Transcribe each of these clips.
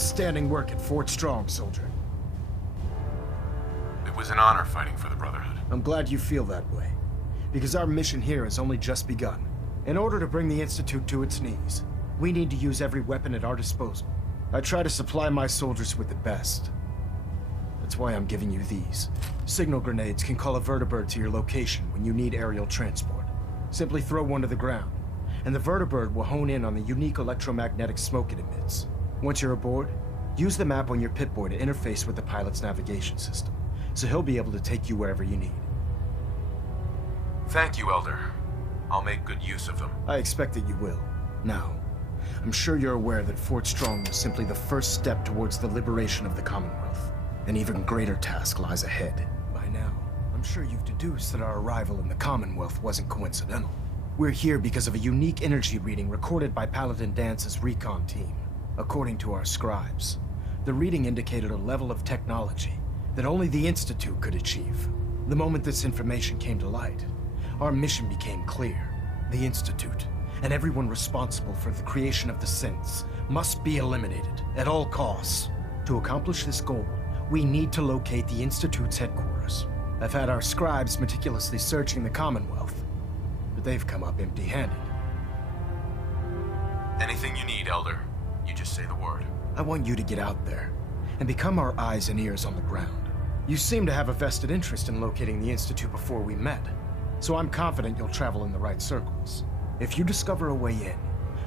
outstanding work at Fort Strong, soldier. It was an honor fighting for the Brotherhood. I'm glad you feel that way, because our mission here has only just begun. In order to bring the Institute to its knees, we need to use every weapon at our disposal. I try to supply my soldiers with the best. That's why I'm giving you these. Signal grenades can call a vertibird to your location when you need aerial transport. Simply throw one to the ground, and the vertibird will hone in on the unique electromagnetic smoke it emits. Once you're aboard, use the map on your Pip-Boy to interface with the pilot's navigation system, so he'll be able to take you wherever you need. Thank you, Elder. I'll make good use of them. I expect that you will. Now, I'm sure you're aware that Fort Strong was simply the first step towards the liberation of the Commonwealth. An even greater task lies ahead. By now, I'm sure you've deduced that our arrival in the Commonwealth wasn't coincidental. We're here because of a unique energy reading recorded by Paladin Dance's recon team. According to our scribes, the reading indicated a level of technology that only the Institute could achieve. The moment this information came to light, our mission became clear. The Institute, and everyone responsible for the creation of the synths, must be eliminated at all costs. To accomplish this goal, we need to locate the Institute's headquarters. I've had our scribes meticulously searching the Commonwealth, but they've come up empty-handed. Anything you need, Elder. You just say the word. I want you to get out there and become our eyes and ears on the ground. You seem to have a vested interest in locating the Institute before we met, so I'm confident you'll travel in the right circles. If you discover a way in,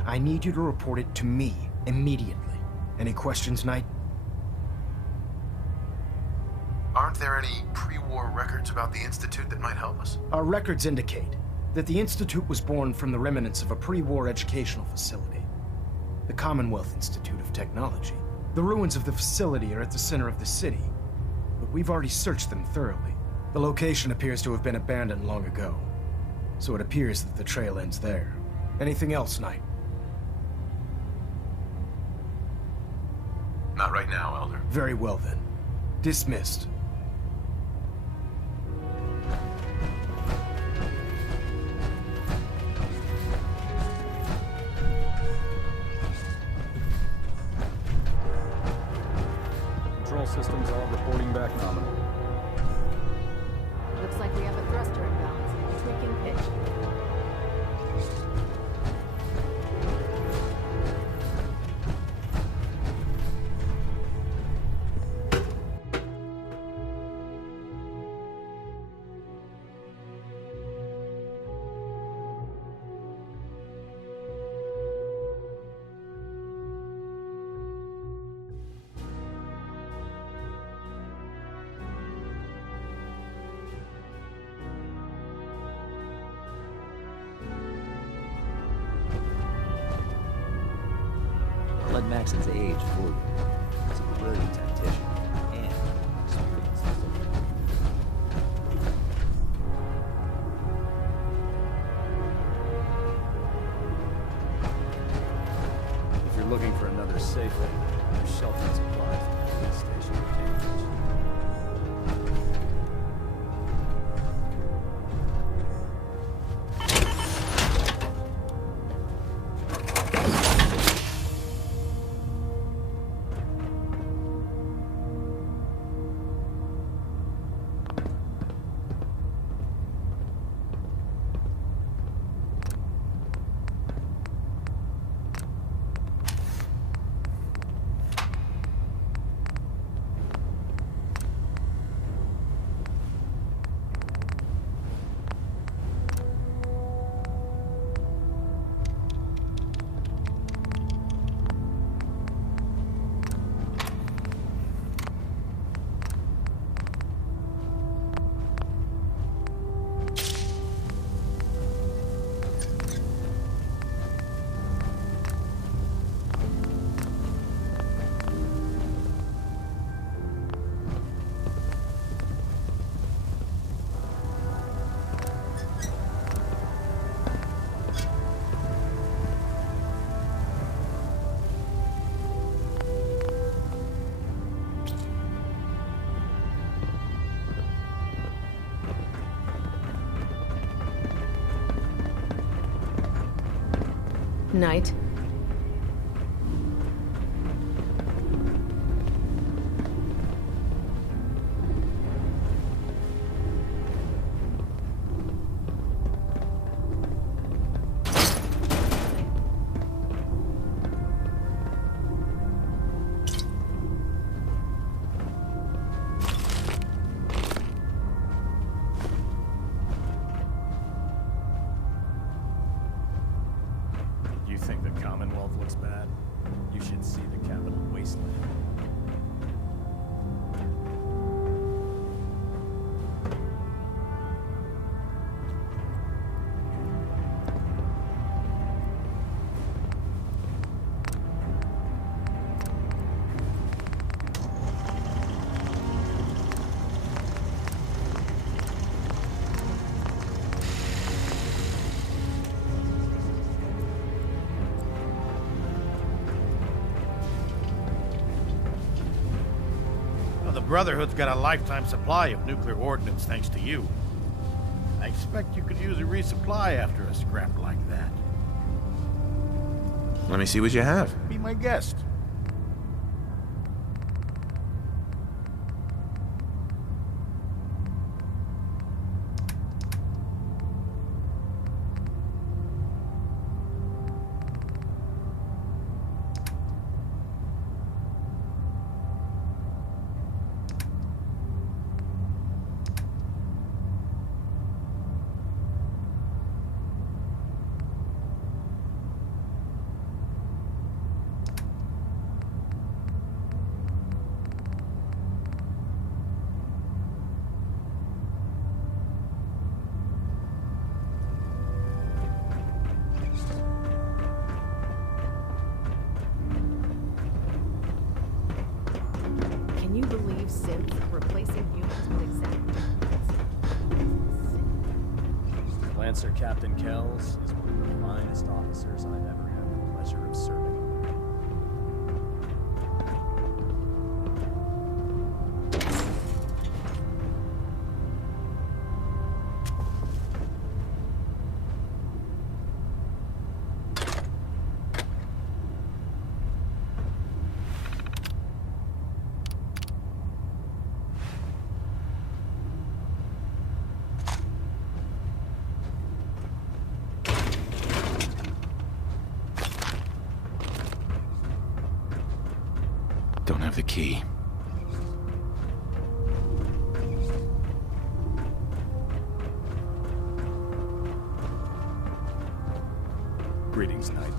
I need you to report it to me immediately. Any questions, Knight? Aren't there any pre-war records about the Institute that might help us? Our records indicate that the Institute was born from the remnants of a pre-war educational facility, the Commonwealth Institute of Technology. The ruins of the facility are at the center of the city, but we've already searched them thoroughly. The location appears to have been abandoned long ago, so it appears that the trail ends there. Anything else, Knight? Not right now, Elder. Very well then. Dismissed. Control systems all reporting back nominal. Looks like we have a thruster imbalance. Tweaking pitch. Blood Maxon's age 40. He's a brilliant tactician and a experienced soldier. If you're looking for another safe haven, there's shelter and supplies at the police station in Cambridge. Knight. Health looks bad. You should see the capital wasteland. The Brotherhood's got a lifetime supply of nuclear ordnance thanks to you. I expect you could use a resupply after a scrap like that. Let me see what you have. Be my guest. Can you believe synths are replacing humans with exactly Lancer Captain Kells is one of the finest officers I've ever had the pleasure of serving under. Don't have the key. Greetings, Knight.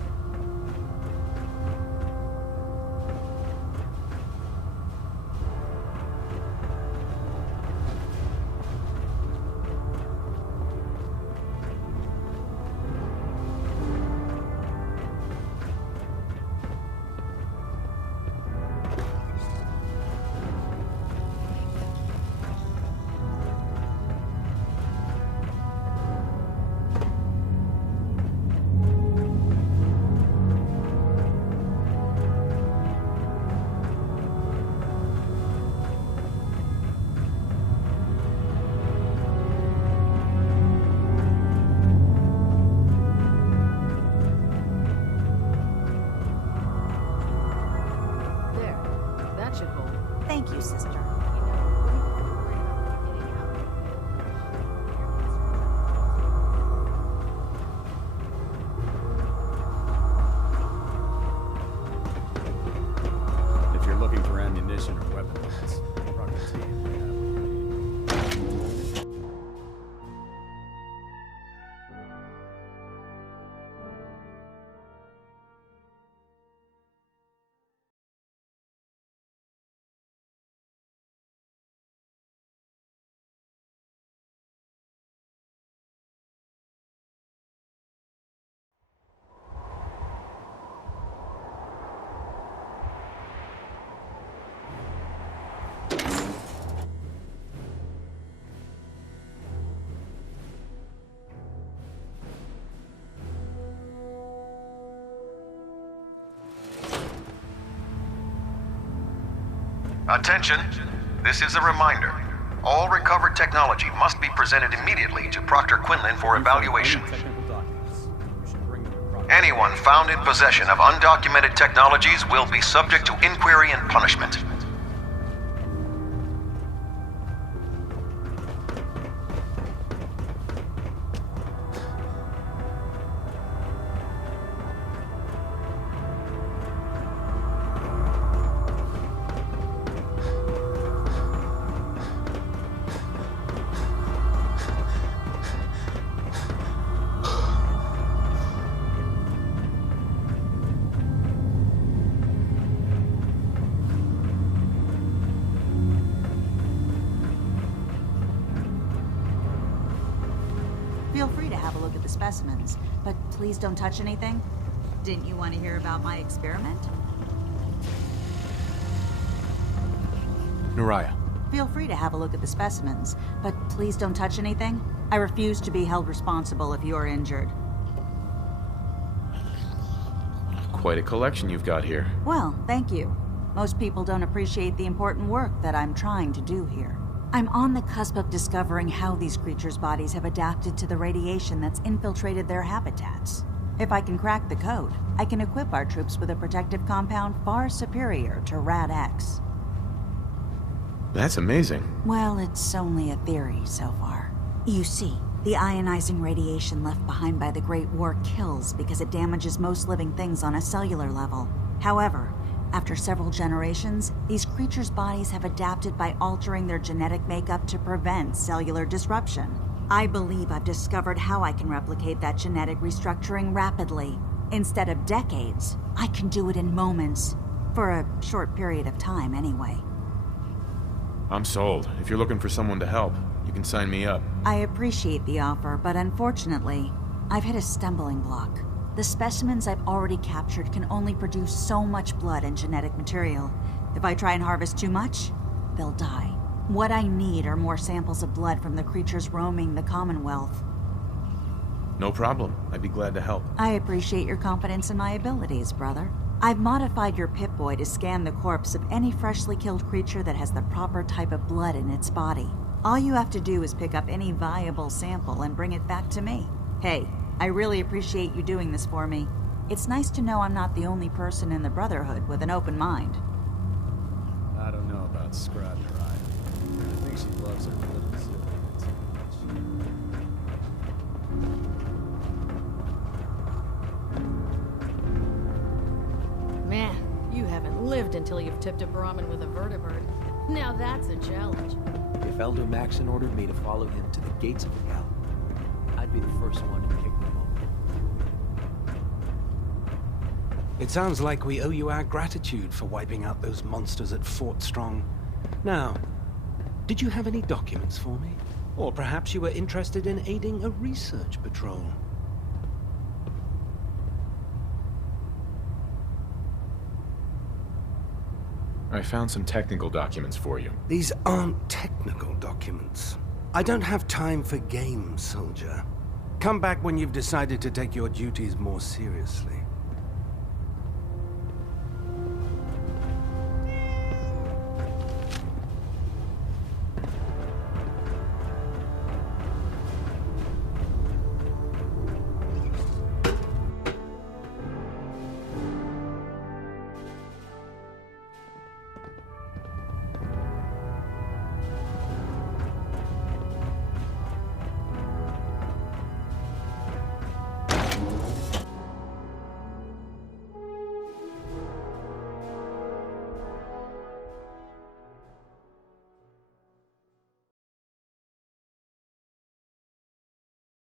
there? That should hold. Thank you, sister. You know, what do you worry about getting out? If you're looking for ammunition or weapons, Rocket Team may have what you need. Attention, this is a reminder. All recovered technology must be presented immediately to Proctor Quinlan for evaluation. Technical documents. You should bring them to Rocket. Anyone found in possession of undocumented technologies will be subject to inquiry and punishment. Feel free to have a look at the specimens, but please don't touch anything. Didn't you want to hear about my experiment? Naraya. Feel free to have a look at the specimens, but please don't touch anything. I refuse to be held responsible if you're injured. Quite a collection you've got here. Well, thank you. Most people don't appreciate the important work that I'm trying to do here. I'm on the cusp of discovering how these creatures' bodies have adapted to the radiation that's infiltrated their habitats. If I can crack the code, I can equip our troops with a protective compound far superior to Rad-X. That's amazing. Well, it's only a theory so far. You see, the ionizing radiation left behind by the Great War kills because it damages most living things on a cellular level. However, after several generations, these creatures' bodies have adapted by altering their genetic makeup to prevent cellular disruption. I believe I've discovered how I can replicate that genetic restructuring rapidly. Instead of decades, I can do it in moments. For a short period of time, anyway. I'm sold. If you're looking for someone to help, you can sign me up. I appreciate the offer, but unfortunately, I've hit a stumbling block. The specimens I've already captured can only produce so much blood and genetic material. If I try and harvest too much, they'll die. What I need are more samples of blood from the creatures roaming the Commonwealth. No problem. I'd be glad to help. I appreciate your confidence in my abilities, brother. I've modified your Pip-Boy to scan the corpse of any freshly killed creature that has the proper type of blood in its body. All you have to do is pick up any viable sample and bring it back to me. Hey, I really appreciate you doing this for me. It's nice to know I'm not the only person in the Brotherhood with an open mind. I don't know about Scrap Naraya. I think she loves her political civilians too much. Man, you haven't lived until you've tipped a Brahmin with a vertibird. Now that's a challenge. If Elder Maxon ordered me to follow him to the gates of hell, I'd be the first one to kick them off. It sounds like we owe you our gratitude for wiping out those monsters at Fort Strong. Now, did you have any documents for me? Or perhaps you were interested in aiding a research patrol? I found some technical documents for you. These aren't technical documents. I don't have time for games, soldier. Come back when you've decided to take your duties more seriously.